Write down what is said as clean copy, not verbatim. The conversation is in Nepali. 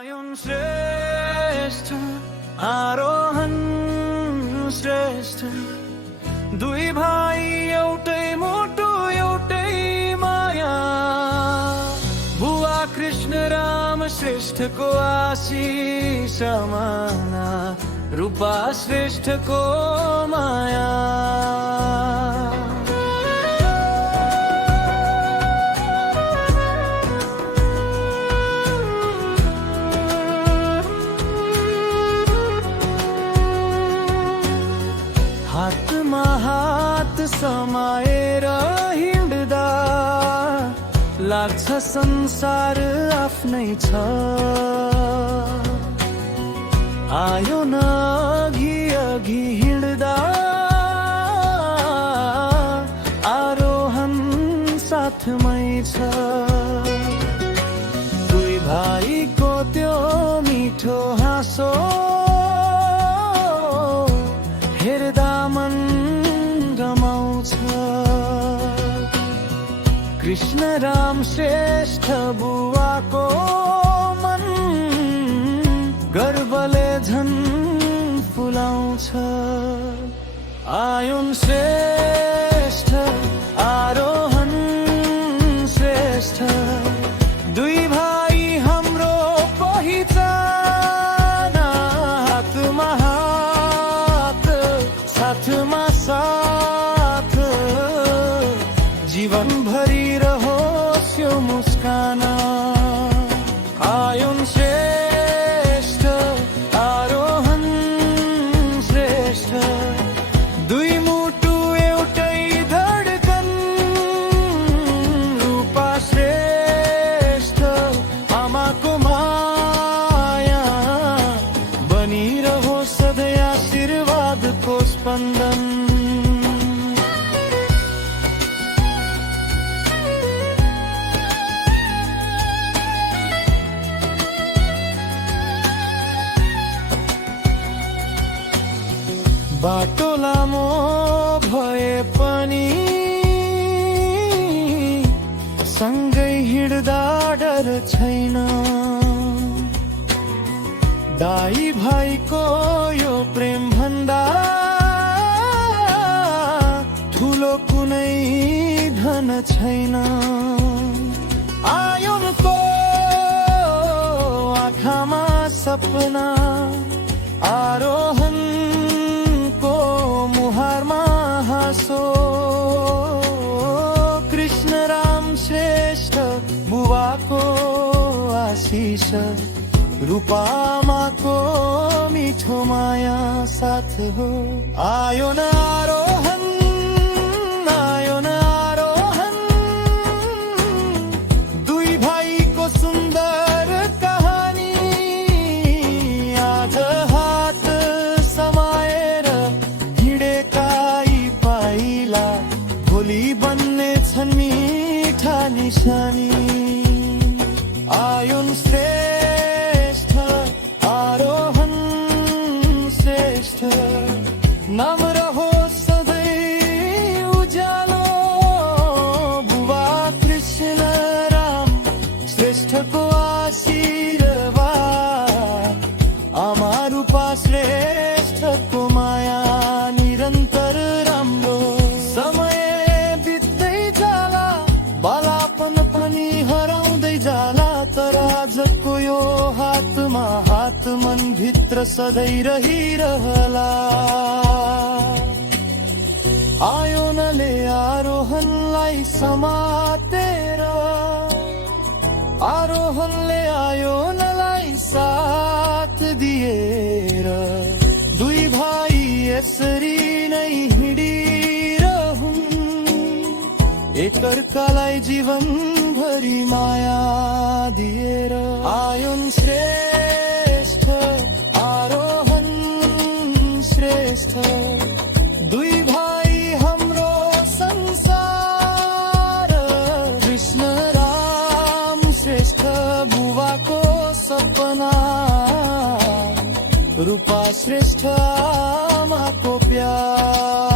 आयुन श्रेष्ठ आरोहण श्रेष्ठ दुई भाइ एउटै मुटु एउटै माया बुवा कृष्ण राम श्रेष्ठको आशिष माना रूपा श्रेष्ठको माया हातमा हात समाएर हिँड्दा लाग्छ संसार आफ्नै छ आयो न अघि अघि हिँड्दा आरोहण साथमै छ दुई भाइको त्यो मिठो हाँसो हेर्दा मन रमाउँछ कृष्ण राम श्रेष्ठ बुवाको मन गर्वले झन् फुलाउँछ आयुन श्रेष्ठ आरोहण श्रेष्ठ दुई भाइ हाम्रो पहिचान हातमा हात साथमा साथ जीवन भरि रहोस् यो मुस्कान आयुन श्रेष्ठ आरोहण श्रेष्ठ दुई मुटु एउटै धडकन रूपा श्रेष्ठ आमाको माया बनिरहोस् सधैँ आशीर्वादको स्पन्दन बाटो लामो भए पनि सँगै हिँड्दा डर छैन दाइ भाइको यो प्रेम भन्दा ठुलो कुनै धन छैन आयुनको आँखामा सपना आरोहण मुहारमा हाँसो कृष्ण राम श्रेष्ठ बुवाको आशिष रूपामाको मिठो माया साथ हो आयो न आरोहण आयो न आरोहण दुई भाइको सुन्दर कहानी आज हात समाएर भोलि बन्ने छन् मिठा निशानी आयुन श्रेष्ठ आरोहण श्रेष्ठ नाम रहोस् सधैँ उज्यालो बुवा कृष्ण राम श्रेष्ठको आशीर्वाद आमा रूपा श्रेष्ठको माया निरन्तर राम्रो तर आजको यो हातमा हात मन भित्र सधैँ रहिरहला आयो नले आरोहणलाई समातेर आरोहणले आयो नलाई साथ दिएर दुई भाइ यसरी नै हिँडिरहुन् एकअर्कालाई जीवन भरि माया दिएर आयुन श्रेष्ठ आरोहण श्रेष्ठ दुई भाइ हाम्रो संसार कृष्ण राम श्रेष्ठ बुवाको सपना रूपा श्रेष्ठ आमाको प्यार